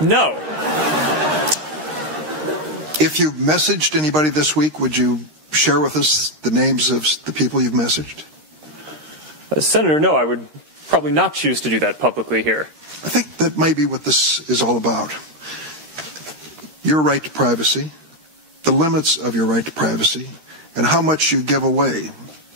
No. If you messaged anybody this week, would you share with us the names of the people you've messaged? Senator, no, I would probably not choose to do that publicly here. I think that may be what this is all about. Your right to privacy, the limits of your right to privacy, and how much you give away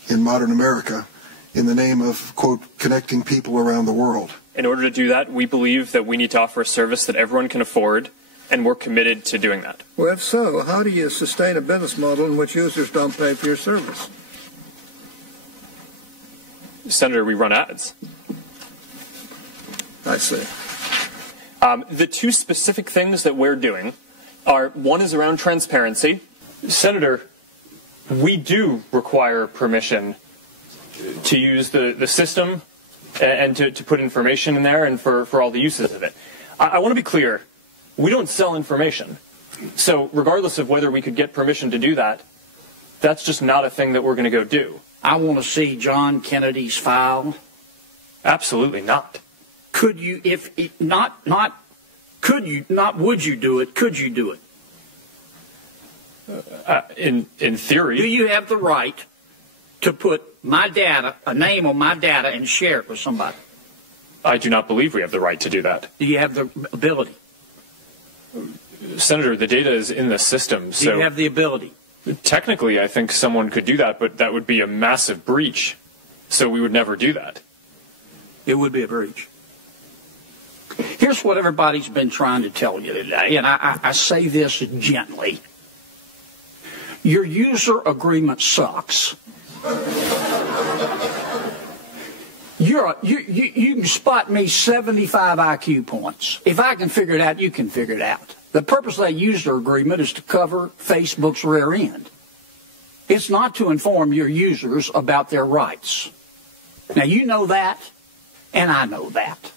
in modern America in the name of, quote, connecting people around the world. In order to do that, we believe that we need to offer a service that everyone can afford, and we're committed to doing that. Well, if so, how do you sustain a business model in which users don't pay for your service? Senator, we run ads. I see. The two specific things that we're doing are, one is around transparency. Senator, we do require permission to use the system and to put information in there and for all the uses of it. I want to be clear. We don't sell information. So regardless of whether we could get permission to do that, that's just not a thing that we're going to go do. I want to see John Kennedy's file. Absolutely not. Could you, if it, not, could you, not would you do it, could you do it? In theory. Do you have the right to put my data, a name on my data, and share it with somebody? I do not believe we have the right to do that. Do you have the ability? Senator, the data is in the system. Do you have the ability? Technically, I think someone could do that, but that would be a massive breach. So we would never do that. It would be a breach. Here's what everybody's been trying to tell you today, and I say this gently. Your user agreement sucks. You can spot me 75 IQ points. If I can figure it out, you can figure it out. The purpose of that user agreement is to cover Facebook's rear end. It's not to inform your users about their rights. Now, you know that, and I know that.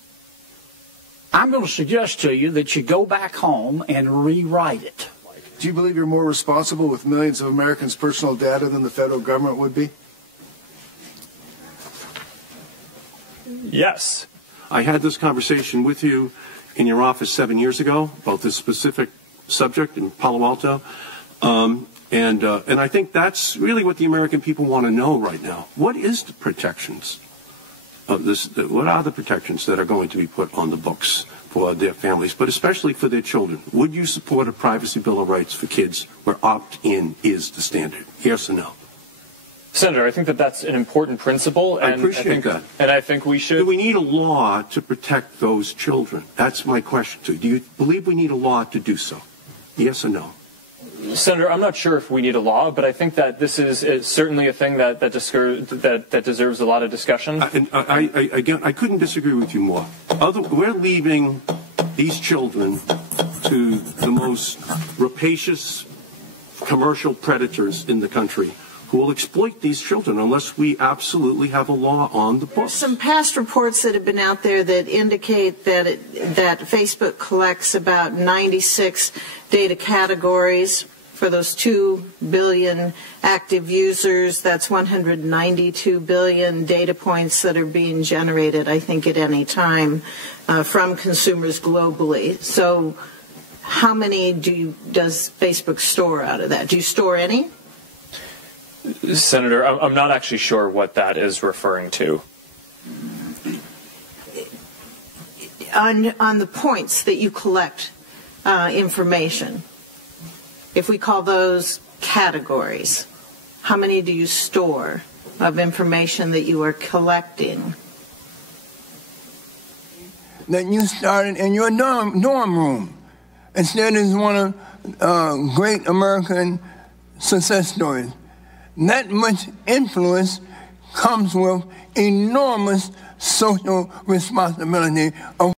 I'm going to suggest to you that you go back home and rewrite it. Do you believe you're more responsible with millions of Americans' personal data than the federal government would be? Yes. I had this conversation with you in your office 7 years ago about this specific subject in Palo Alto. And I think that's really what the American people want to know right now. What is the protections of this? What are the protections that are going to be put on the books for their families, but especially for their children? Would you support a privacy bill of rights for kids where opt-in is the standard? Yes or no? Senator, I think that that's an important principle. And I appreciate that. And I think we should. Do we need a law to protect those children? That's my question to you. Do you believe we need a law to do so? Yes or no? Senator, I'm not sure if we need a law, but I think that this is certainly a thing that deserves a lot of discussion. I couldn't disagree with you more. We're leaving these children to the most rapacious commercial predators in the country who will exploit these children unless we absolutely have a law on the books. There's some past reports that have been out there that indicate that Facebook collects about 96 data categories for those 2 billion active users. That's 192 billion data points that are being generated, I think, at any time from consumers globally. So how many does Facebook store out of that? Do you store any? Senator, I'm not actually sure what that is referring to. On the points that you collect information, if we call those categories, how many do you store of information that you are collecting? That you started in your dorm room instead of one of great American success stories. That much influence comes with enormous social responsibility of